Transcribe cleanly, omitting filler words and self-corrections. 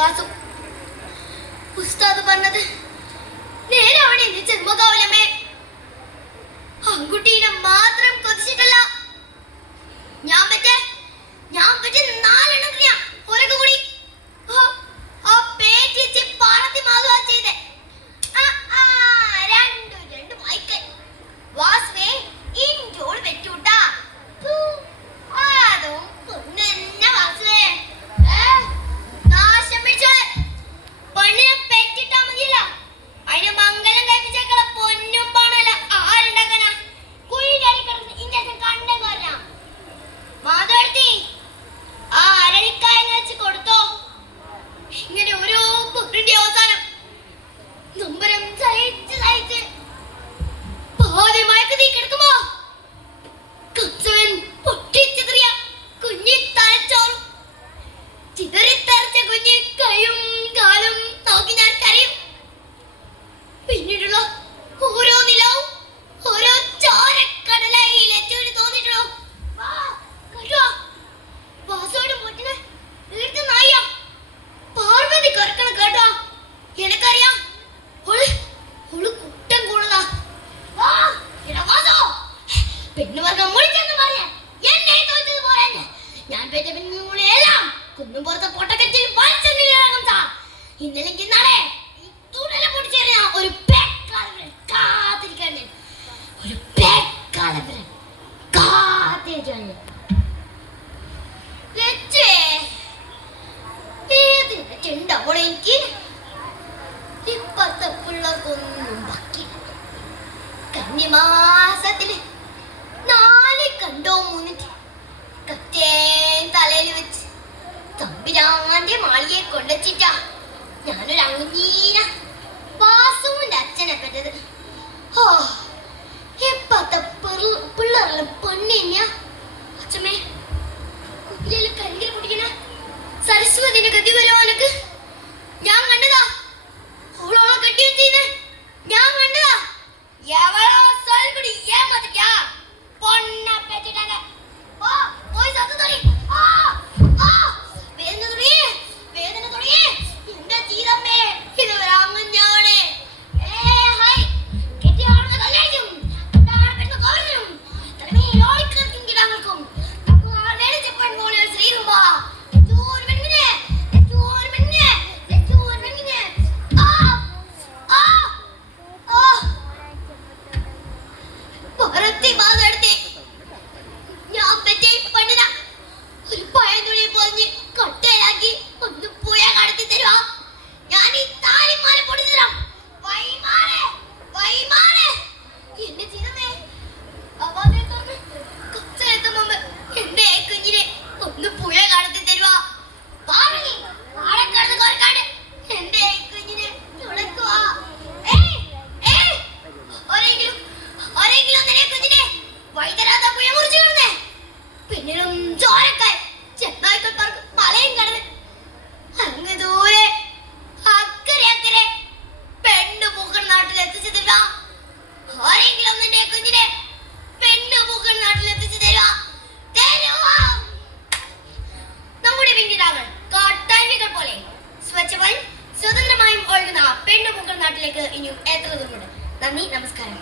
വാസു. ഉസ്താദ് പറഞ്ഞത് നേരെ അവിടെ എന്റെ ജന്മകാവലമേ. ആൺകുട്ടീനെ മാത്രം കൊതിച്ചിട്ടല്ല, ഞാൻ പറ്റേ 4 അറിയാം ഒരൊക്കെ കൂടി ആ പേറ്റിച്ച് പാറത്തി മാതുവാ ചെയ്തേ. രണ്ട് വായിക്കൽ വാസുവേ ഇഞ്ചോട് വെച്ചൂട്ടാ. അതും പൊന്നെ വാസുവേ നാശം പിടിച്ചോളെ. പെണ്ണിനെ പെറ്റിട്ടാ മതിയല്ല, അതിന് മംഗലം കഴിപ്പിച്ചേക്കള പൊന്നും പാണല്ല. ആരുണ്ടാക്കാനാ കുയിലടി കിടന്ന് ഇഞ്ചക്ഷൻ കണ്ടം കാരനാ. മാധവടുത്തി ആ അരളിക്കായ വെച്ച് കൊടുത്തോ. ഇങ്ങനെ ഓരോ കുട്ടിന്റെ അവസാനം നമ്പരം സഹിച്ച് പാതി മയക്കത്തി കിടക്കുമ്പോ കച്ചവൻ പൊട്ടിച്ചെറിയ കുഞ്ഞി തലച്ചോറും ചിതറിത്തെറിച്ച കുഞ്ഞി കൈയും കാലും നോക്കി ഞാൻ കരയും. പിന്നീടുള്ള ഓരോ നിലവും ഓരോ ചോരക്കടലായി ലച്ചുവിന് തോന്നിയിട്ടുള്ളൂ. കേട്ടോ വാസോട് പൊട്ടിന് വീട്ടിൽ നായ പാർവതി കറക്കണം കേട്ടോ. എനിക്കറിയാം ഓള് കുട്ടം കൂടുതലാ. പെണ്ണുവർഗം മുളിച്ചെന്ന് പറയാൻ എന്നെ തോറ്റത് പോലെ ഞാൻ പെറ്റ പെണ്ണുങ്ങളെല്ലാം കുന്നും പുറത്തെ പൊട്ടക്കറ്റിൽ വലിച്ചെറിയാകും സാർ. ഇന്നലെങ്കിൽ നാളെ തുടല പൊട്ടിച്ചേറിയ ഒരു പേക്കാലവരൻ കാത്തിരിക്കാൻ, ഒരു പേക്കാലവരൻ കാത്തിരിക്കാൻ. ഏതിനുണ്ടാവണം എനിക്ക് ഇപ്പത്തെ പിള്ളേർക്കൊന്നും ബാക്കി. കന്നിമാസത്തില് 4 കണ്ടോ 3 കറ്റേൻ തലയിൽ വെച്ച് തമ്പിരാന്റെ മാളിയെ കൊണ്ടുവച്ചിട്ടാ ഞാനൊരു അങ്ങീന വാസുവിന്റെ അച്ഛനെ പറ്റത്. ഓ ഇപ്പത്തെ പിള്ളേരെല്ലാം പെണ്ണെന്നെയാ. അച്ഛമ്മേ കുതിരയില് കരികിൽ പിടിക്കണ സരസ്വതിന്റെ ഗതി വരുവാനക്ക് ഞാൻ കണ്ടതാ. ഓളോളെ കെട്ടി വെച്ചീന്ന് ഞാൻ കണ്ടതാ. എവളോ സൽകുടി ഏമാതിരിക്കാ പൊണ്ണ പെറ്റിട്ടാங்க. ഓ പോയി സത്തു തൊടി. വേദന തൊടി എന്റെ ജീതമ്മേ. ഇത് വരാങ്ങഞ്ഞാണ്. ഹായ് കെട്ടിയാണെന്ന് കല്യാണിക്കും പെണ്ണ് കവറിനും തലമേൽ ഓടിക്കിടക്കും കിടാങ്ങൾക്കും നെടിച്ചപ്പൻ പോലെ ശ്രീരുമ്പ സ്വതന്ത്രമായും ഒഴുകുന്ന പെണ്ണുപൂക്കൾ നാട്ടിലേക്ക് ഇനിയും എത്ര ദൂരമുണ്ട്. നന്ദി, നമസ്കാരം.